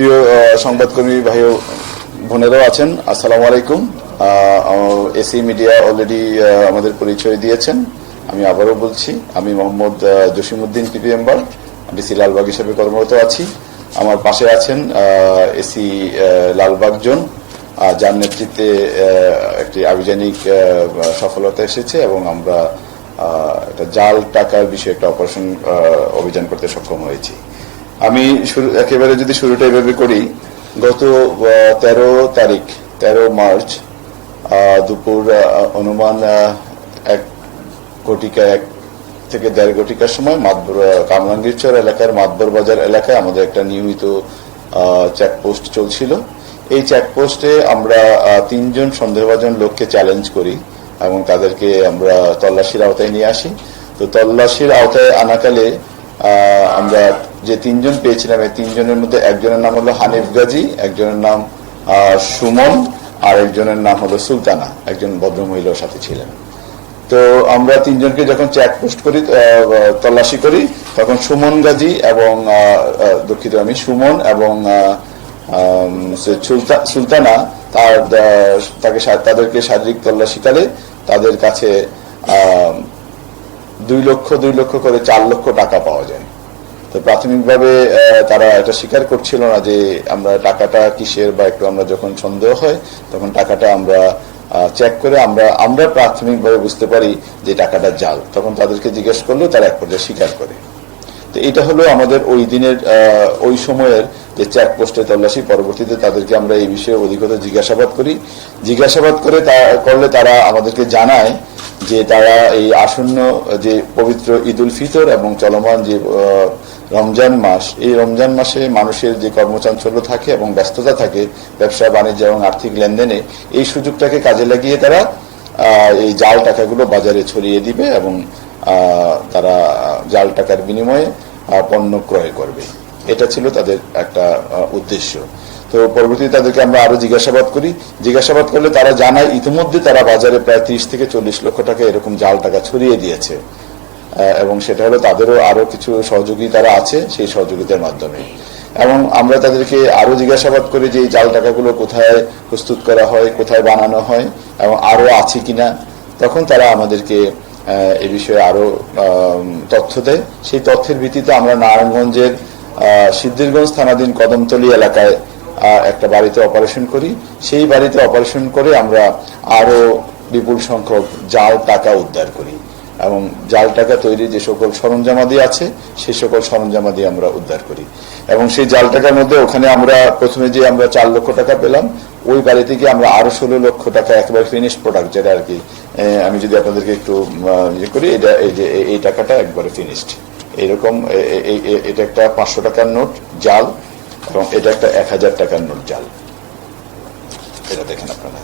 প্রিয় সংবাদকর্মী ভাই বোনেরাও আছেন আসসালামু আলাইকুম। এসি মিডিয়া অলরেডি আমাদের পরিচয় দিয়েছেন। আমি আবারও বলছি আমি মোহাম্মদ আহ, Jasimuddin PP member. DC Lalbagh হিসেবে কর্মরত আছি। আমার পাশে আছেন এসি লালবাগ জোন যার নেতৃত্বে একটি আভিযানিক সফলতা এসেছে এবং আমরা একটা জাল টাকার বিষয়ে একটা অপারেশন অভিযান করতে সক্ষম হয়েছি। আমি শুরু একেবারে যদি শুরুটা এভাবে করি, গত তেরো তারিখ, তেরো মার্চ দুপুর অনুমান এক কোটিকা এক থেকে দেড় কোটিকার সময় মাতবর কামরাঙ্গীরচর এলাকার মাতবর বাজার এলাকায় আমাদের একটা নিয়মিত চেকপোস্ট চলছিল। এই চেকপোস্টে আমরা তিনজন সন্দেহভাজন লোককে চ্যালেঞ্জ করি এবং তাদেরকে আমরা তল্লাশির আওতায় নিয়ে আসি। তো তল্লাশির আওতায় আনাকালে আমরা যে তিনজন পেয়েছিলাম, এই তিনজনের মধ্যে একজনের নাম হলো হানিফ গাজী, একজনের নাম সুমন, আর একজনের নাম হলো সুলতানা, একজন ভদ্রমহিলার সাথে ছিলেন। তো আমরা তিনজনকে যখন চেক পোস্ট করি তল্লাশি করি, তখন সুমন গাজী এবং দুঃখিত আমি, সুমন এবং সুলতানা, তার তাকে তাদেরকে শারীরিক তল্লাশিকালে তাদের কাছে দুই লক্ষ দুই লক্ষ করে চার লক্ষ টাকা পাওয়া যায়। তো প্রাথমিকভাবে তারা এটা স্বীকার করছিল না যে আমরা টাকাটা কিসের বা একটু আমরা যখন সন্দেহ হয়, তখন টাকাটা আমরা চেক করে আমরা আমরা প্রাথমিকভাবে বুঝতে পারি যে টাকাটা জাল। তখন তাদেরকে জিজ্ঞেস করলেও তারা এক পর্যায়ে স্বীকার করে। তো এটা হলো আমাদের ওই দিনের ওই সময়ের যে চেক পোস্টে তল্লাশি। পরবর্তীতে তাদেরকে আমরা এই বিষয়ে অধিকত জিজ্ঞাসাবাদ করি। জিজ্ঞাসাবাদ করে তা, করলে তারা আমাদেরকে জানায় যে তারা এই আসন্ন যে পবিত্র ঈদ উল ফিতর এবং চলমান যে রমজান মাস, এই রমজান মাসে মানুষের যে কর্মচাঞ্চল্য থাকে এবং ব্যস্ততা থাকে, ব্যবসা, বাণিজ্য এবং আর্থিক লেনদেনে, এই সুযোগটাকে কাজে লাগিয়ে তারা এই জাল টাকাগুলো বাজারে ছড়িয়ে দিবে এবং তারা জাল টাকার বিনিময়ে পণ্য ক্রয় করবে। এটা ছিল তাদের একটা উদ্দেশ্য। তো পরবর্তীতে তাদেরকে আমরা আরও জিজ্ঞাসাবাদ করি। জিজ্ঞাসাবাদ করলে তারা জানায়, ইতিমধ্যে তারা বাজারে প্রায় ত্রিশ থেকে চল্লিশ লক্ষ টাকা এরকম জাল টাকা ছড়িয়ে দিয়েছে। এবং সেটা হলো তাদেরও আরও কিছু সহযোগী তারা আছে সেই সহযোগিতার মাধ্যমে। এবং আমরা তাদেরকে আরও জিজ্ঞাসাবাদ করি যে এই জাল টাকাগুলো কোথায় প্রস্তুত করা হয়, কোথায় বানানো হয় এবং আরও আছে কিনা। তখন তারা আমাদেরকে এ বিষয়ে আরও তথ্য দেয়। সেই তথ্যের ভিত্তিতে আমরা নারায়ণগঞ্জের সিদ্ধিরগঞ্জ থানাধীন কদমতলী এলাকায় একটা বাড়িতে অপারেশন করি। সেই বাড়িতে অপারেশন করে আমরা আরও বিপুল সংখ্যক জাল, টাকা উদ্ধার করি। এবং জাল টাকা তৈরি যে সকল সরঞ্জামাদি আছে সেই সকল সরঞ্জামাদি আমরা উদ্ধার করি। এবং সেই জাল টাকার মধ্যে ওখানে আমরা প্রথমে যে আমরা চার লক্ষ টাকা পেলাম, ওই বাড়ি থেকে আমরা আরও ষোলো লক্ষ টাকা একেবারে ফিনিশ প্রোডাক্ট যেটা আর কি আমি যদি আপনাদেরকে একটু ইয়ে করি, এটা এই যে এই- টাকাটা একবারে ফিনিশড এইরকম, এ- এ- এ- এ- এটা একটা পাঁচশো টাকার নোট জাল এবং এটা একটা এক হাজার টাকার নোট জাল। এটা দেখেন আপনারা।